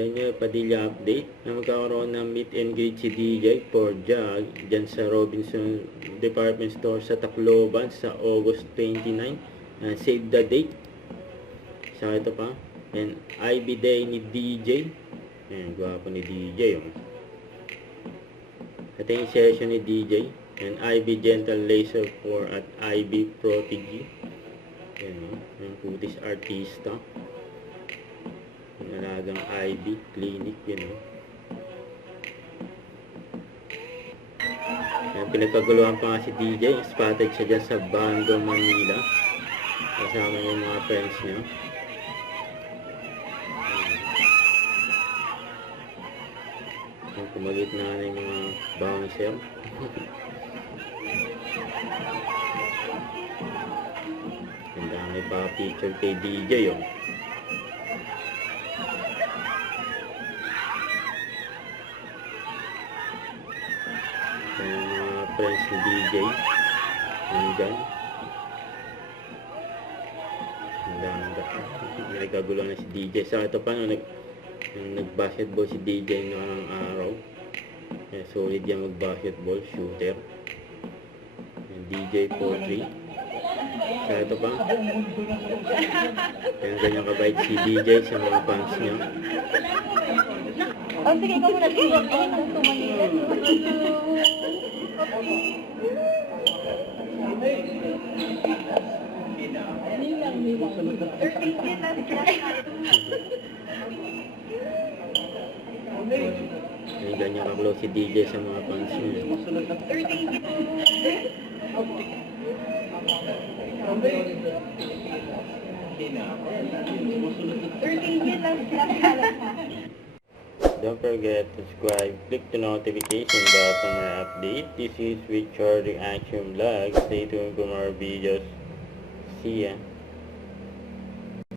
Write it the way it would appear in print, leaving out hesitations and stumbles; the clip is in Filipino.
Daniel Padilla update na magkakaroon ng meet and greet si DJ for Jag dyan sa Robinson Department Store sa Tacloban sa August 29. Save the date. Sa ito pa. And IB Day ni DJ. Ayan, gwapo ni DJ. Oh. Ito yung session ni DJ. And IB Gentle Laser 4 at IB Protege. Ayan, oh. Yung putis artista. Nalagang IB clinic, yun know. Pinagkaguluhan pa nga si DJ. Spotted siya dyan sa Bando, Manila. Kasama niya yung mga friends niya. Kumagit na yung mga bouncer. Ang dami pa picture kay DJ, oh. Friends ni DJ hanggang nagkagulo na si DJ sa ito pa nag-basketball si DJ noong araw. Solid yan mag-basketball shooter. DJ Potri sa ito pa ganyan kabait si DJ sa mga fans niya. Sige, ikaw muna tumangin. Ay, ganyan ka-close si DJ sa mga fans niya. Don't forget to subscribe, click the notification bell for more update. This is Richard Reaction Vlog. Stay tuned for more videos. See ya.